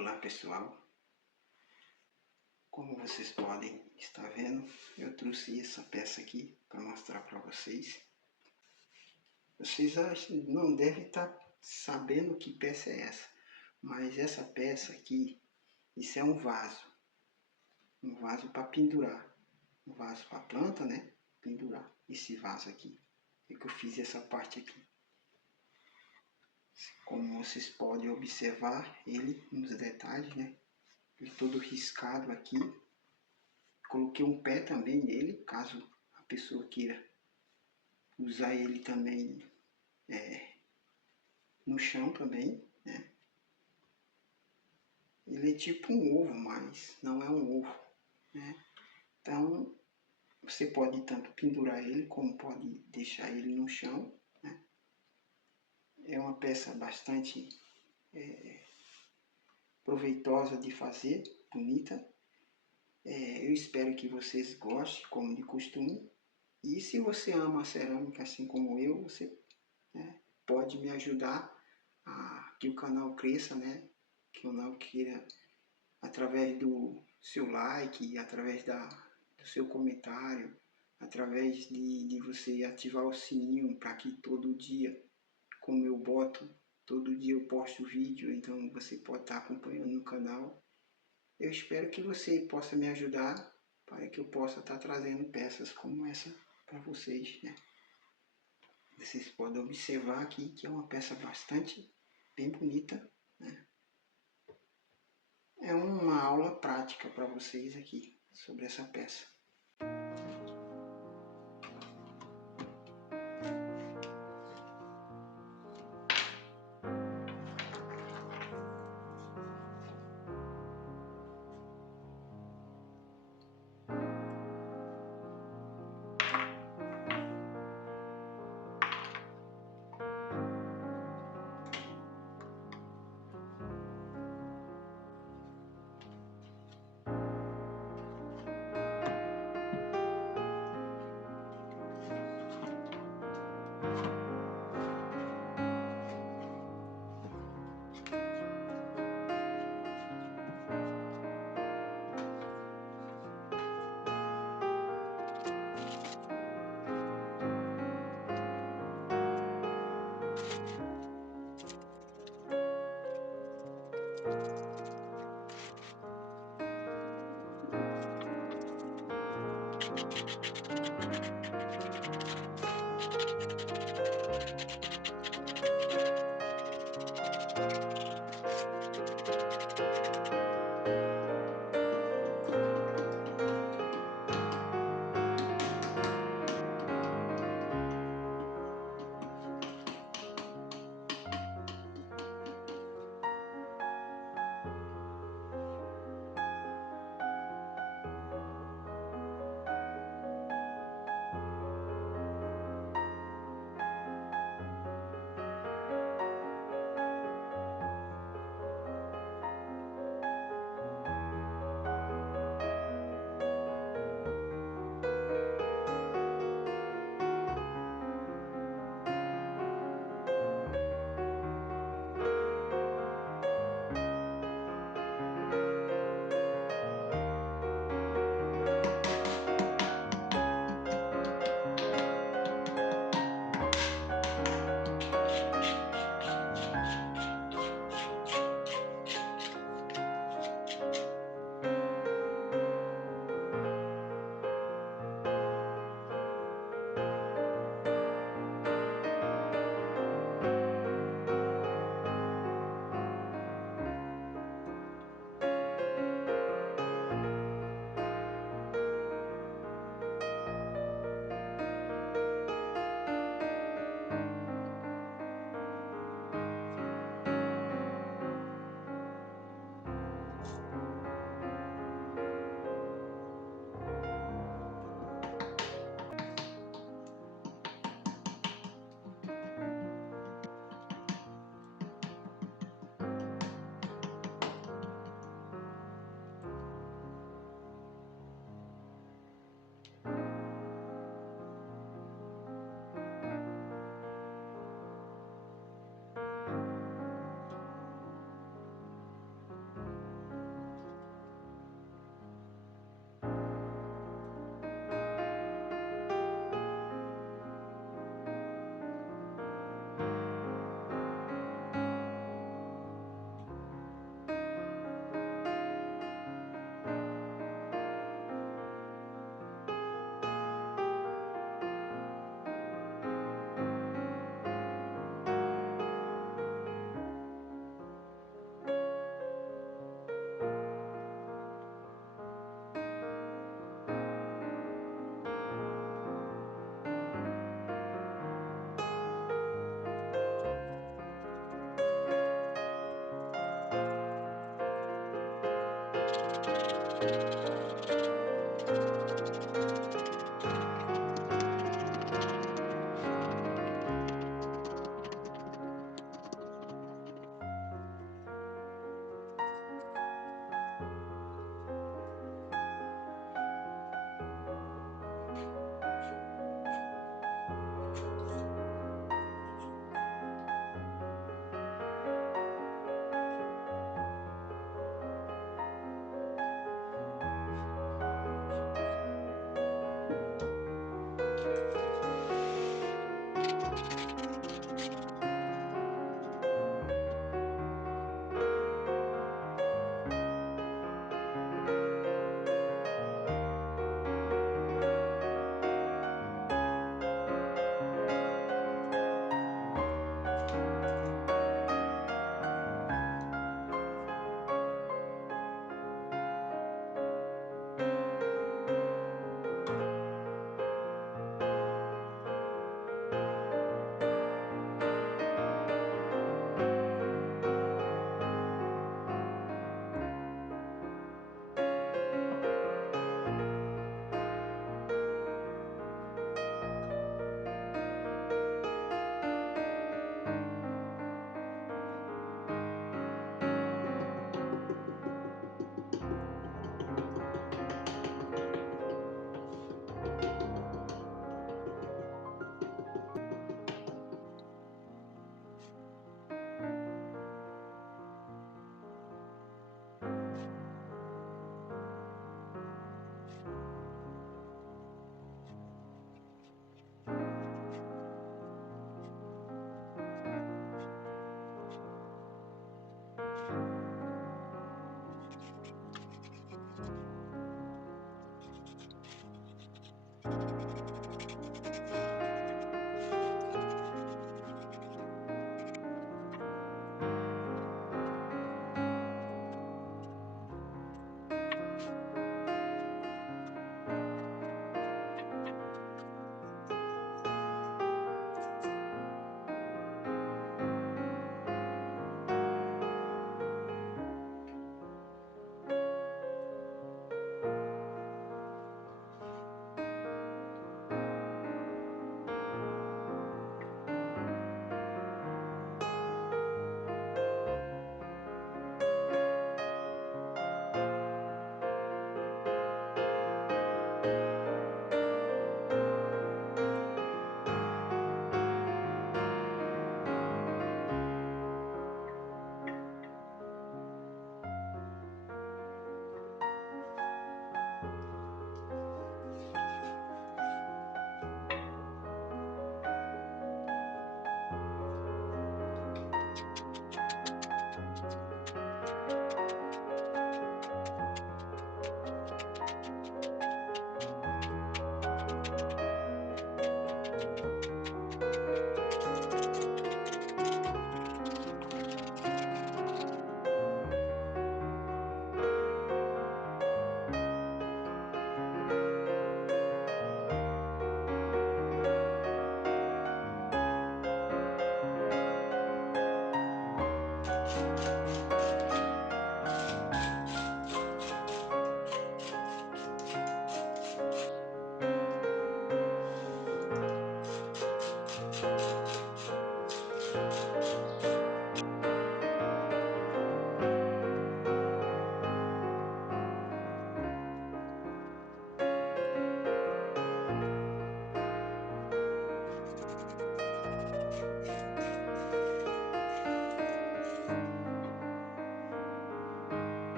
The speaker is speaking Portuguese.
Olá pessoal, como vocês podem estar vendo, eu trouxe essa peça aqui para mostrar para vocês. Vocês não devem estar sabendo que peça é essa, mas essa peça aqui, isso é um vaso para pendurar, um vaso para planta, né? Pendurar esse vaso aqui, é que eu fiz essa parte aqui. Como vocês podem observar ele nos detalhes, né? Ele todo riscado aqui. Coloquei um pé também nele, caso a pessoa queira usar ele também no chão também, né? Ele é tipo um ovo, mas não é um ovo, né? Então você pode tanto pendurar ele como pode deixar ele no chão, né? É uma peça bastante proveitosa de fazer, bonita. Eu espero que vocês gostem, como de costume. E se você ama a cerâmica assim como eu, você pode me ajudar a que o canal cresça, né? Que o canal queira, através do seu like, através do seu comentário, através de você ativar o sininho para que todo dia, como eu boto, todo dia eu posto vídeo, então você pode estar acompanhando no canal. Eu espero que você possa me ajudar para que eu possa estar trazendo peças como essa para vocês, né? Vocês podem observar aqui que é uma peça bastante bem bonita, né? É uma aula prática para vocês aqui sobre essa peça.